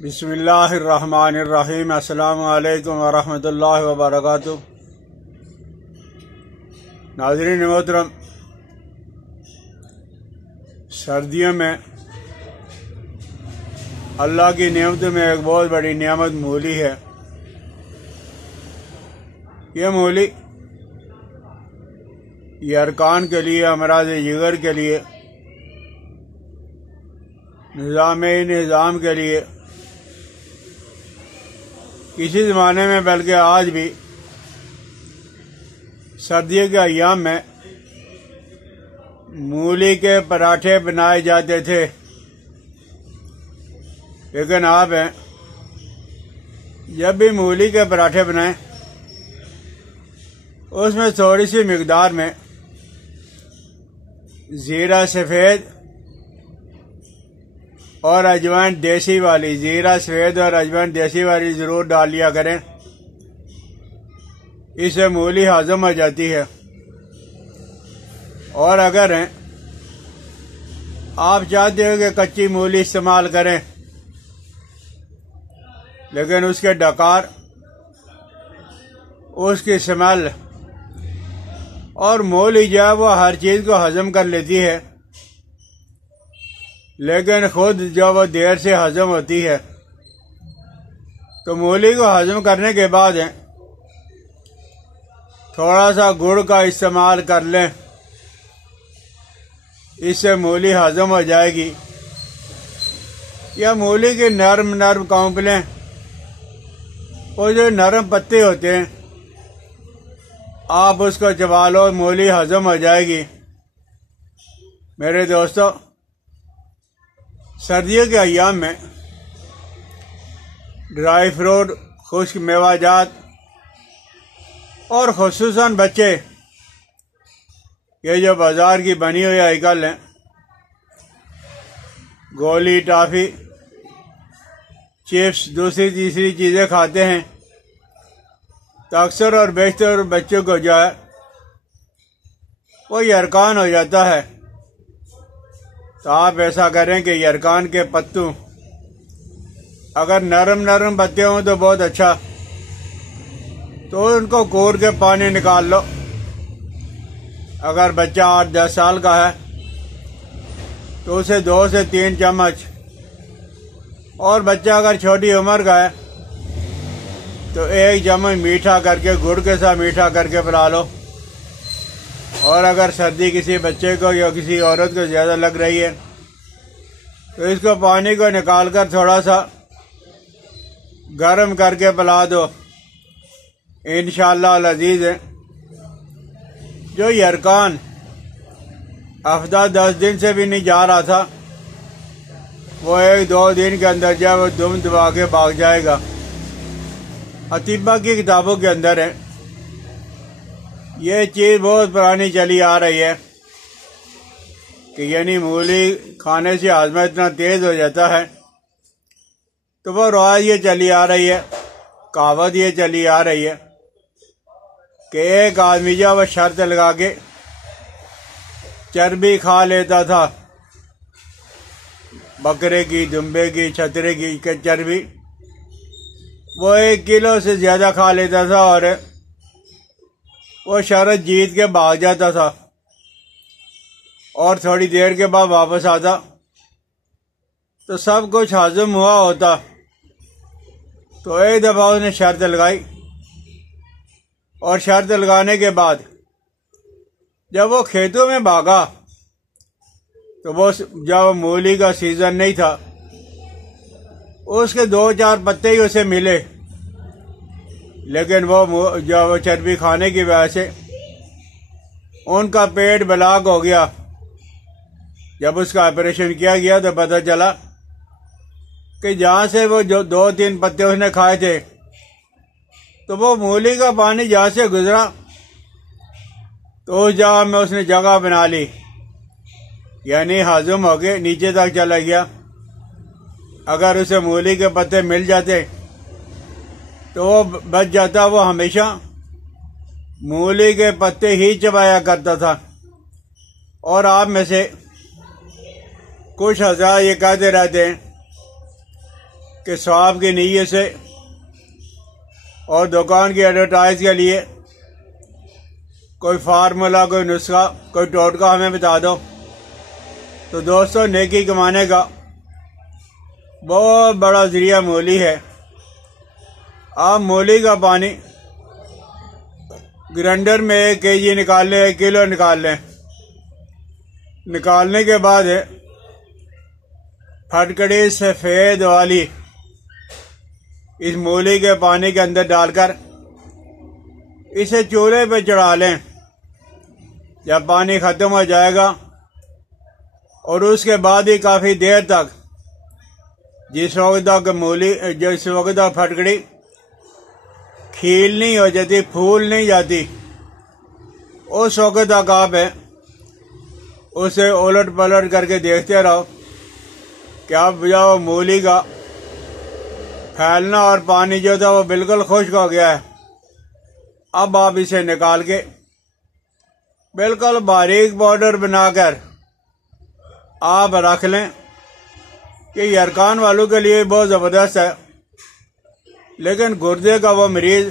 बिस्मिल्लाहिर्रहमानिर्रहीम। अस्सलामु अलैकुम वरहमतुल्लाहि वबरकातुहू। नाज़रीन मोहतरम, सर्दियों में अल्लाह की नेमतों में एक बहुत बड़ी नेमत मूली है। ये मूली यरकान के लिए, अमराज जिगर के लिए, निज़ाम के लिए किसी ज़माने में, बल्कि आज भी सर्दियों के अय्याम में मूली के पराठे बनाए जाते थे। लेकिन आप जब भी मूली के पराठे बनाएं, उसमें थोड़ी सी मिकदार में ज़ीरा सफ़ेद और अजवाइन देसी वाली, ज़ीरा सफ़ेद और अजवाइन देसी वाली ज़रूर डाल लिया करें। इससे मूली हजम हो जाती है। और अगर आप चाहते हो कि कच्ची मूली इस्तेमाल करें, लेकिन उसके डकार, उसकी स्मेल और मूली जो है वो हर चीज़ को हजम कर लेती है, लेकिन खुद जो वो देर से हजम होती है, तो मूली को हजम करने के बाद थोड़ा सा गुड़ का इस्तेमाल कर लें। इससे मूली हजम हो जाएगी। या मूली की नरम नरम कौंपलें, वो जो नरम पत्ते होते हैं, आप उसको चबा लो, मूली हजम हो जाएगी। मेरे दोस्तों, सर्दियों के अय्याम में ड्राई फ्रूट, खुश्क मेवाजात और खुसूसन बच्चे, ये जो बाजार की बनी हुई आइकल हैं, गोली, टॉफी, चिप्स, दूसरी तीसरी चीज़ें खाते हैं, तो अक्सर और बेशतर बच्चों को जो है वो यरकान हो जाता है। तो आप ऐसा करें कि यरकान के पत्तू अगर नरम नरम पत्ते हों तो बहुत अच्छा, तो उनको कोर के पानी निकाल लो। अगर बच्चा 8-10 साल का है तो उसे 2 से 3 चम्मच, और बच्चा अगर छोटी उम्र का है तो 1 चम्मच मीठा करके, गुड़ के साथ मीठा करके पिला लो। और अगर सर्दी किसी बच्चे को या किसी औरत को ज़्यादा लग रही है तो इसको पानी को निकाल कर थोड़ा सा गर्म करके पिला दो। इंशाअल्लाह अज़ीज़ जो यरकान हफ्ता 10 दिन से भी नहीं जा रहा था, वो 1-2 दिन के अंदर जो है वो दुम दबा के भाग जाएगा। अतीबा की किताबों के अंदर है, ये चीज़ बहुत पुरानी चली आ रही है कि यानी मूली खाने से हाजमा इतना तेज़ हो जाता है। तो वो रवायत ये चली आ रही है, कहावत ये चली आ रही है कि एक आदमी जो वह शर्त लगा के चर्बी खा लेता था, बकरे की, दुम्बे की, छतरे की चर्बी, वो 1 किलो से ज़्यादा खा लेता था और वो शर्त जीत के भाग जाता था। और थोड़ी देर के बाद वापस आता तो सब कुछ हजम हुआ होता। तो एक दफ़ा उसने शर्त लगाई, और शर्त लगाने के बाद जब वो खेतों में भागा तो वो, जब मूली का सीजन नहीं था, उसके 2-4 पत्ते ही उसे मिले, लेकिन वो जब चर्बी खाने की वजह से उनका पेट ब्लॉक हो गया। जब उसका ऑपरेशन किया गया तो पता चला कि जहाँ से वो जो 2-3 पत्ते उसने खाए थे, तो वो मूली का पानी जहाँ से गुजरा तो उस जगह में उसने जगह बना ली, यानी हजम हो के नीचे तक चला गया। अगर उसे मूली के पत्ते मिल जाते तो वो बच जाता। वो हमेशा मूली के पत्ते ही चबाया करता था। और आप में से कुछ हज़ार ये कहते रहते हैं कि सवाब की नीयत से और दुकान की एडवर्टाइज के लिए कोई फार्मूला, कोई नुस्खा, कोई टोटका हमें बता दो। तो दोस्तों, नेकी कमाने का बहुत बड़ा जरिया मूली है। आप मूली का पानी ग्राइंडर में 1 kg निकाल लें, 1 किलो निकाल लें। निकालने के बाद फटकड़ी सफ़ेद वाली इस मूली के पानी के अंदर डालकर इसे चूल्हे पे चढ़ा लें। जब पानी ख़त्म हो जाएगा और उसके बाद ही काफ़ी देर तक, जिस वक्त तक फटकड़ी खील नहीं हो जाती, फूल नहीं जाती, उस वक्त तक आप उसे उलट पलट करके देखते रहो कि अब जो मूली का फैलना और पानी जो था वो बिल्कुल खुश्क हो गया है। अब आप इसे निकाल के बिल्कुल बारीक पाउडर बनाकर आप रख लें कि यरकान वालों के लिए बहुत ज़बरदस्त है। लेकिन गुर्दे का वो मरीज़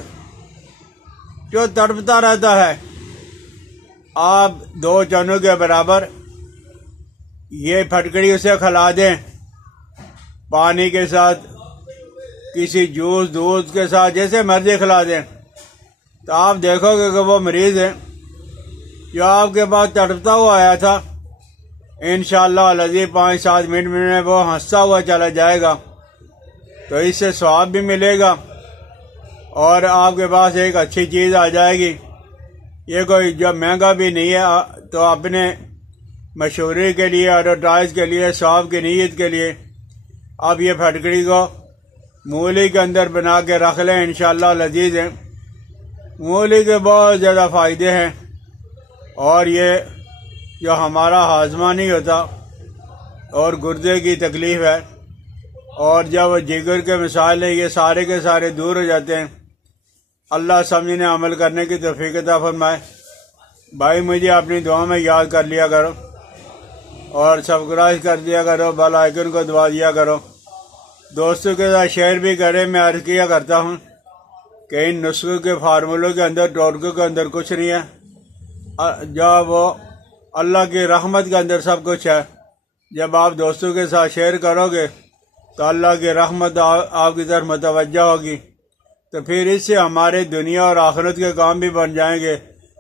जो तड़पता रहता है, आप 2 चनों के बराबर ये फटकड़ी उसे खिला दें, पानी के साथ, किसी जूस दूध के साथ, जैसे मर्जी खिला दें। तो आप देखोगे कि वो मरीज़ है जो आपके पास तड़पता हुआ आया था, इंशाअल्लाह लज़ीज़ 5-7 मिनट में वो हंसता हुआ चला जाएगा। तो इससे स्वाब भी मिलेगा और आपके पास एक अच्छी चीज़ आ जाएगी। ये कोई जब महंगा भी नहीं है, तो अपने मशहूरी के लिए, एडवर्टाइज के लिए, स्वाब की नीयत के लिए आप ये फटकड़ी को मूली के अंदर बना के रख लें। इंशाअल्लाह लजीज है। मूली के बहुत ज़्यादा फ़ायदे हैं और ये जो हमारा हाजमा नहीं होता और गुर्दे की तकलीफ़ है और जब जिगर के मसाइल है, ये सारे के सारे दूर हो जाते हैं। अल्लाह समझने अमल करने की तौफीक अता फरमाए। भाई मुझे अपनी दुआ में याद कर लिया करो और सब्सक्राइब कर दिया करो, बेल आइकन को दबा दिया करो, दोस्तों के साथ शेयर भी करें। मैं अर्ज़ किया करता हूँ कि इन नुस्खों के फार्मूलों के अंदर, टोटकों के अंदर कुछ नहीं है, जब वो अल्लाह की रहमत के अंदर सब कुछ है। जब आप दोस्तों के साथ शेयर करोगे तो अल्लाह की रहमत आपकी तरफ मुतवज्जा होगी, तो फिर इससे हमारे दुनिया और आखिरत के काम भी बन जाएंगे।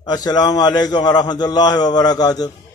अस्सलाम वालेकुम व रहमतुल्लाहि व बरकातुहू।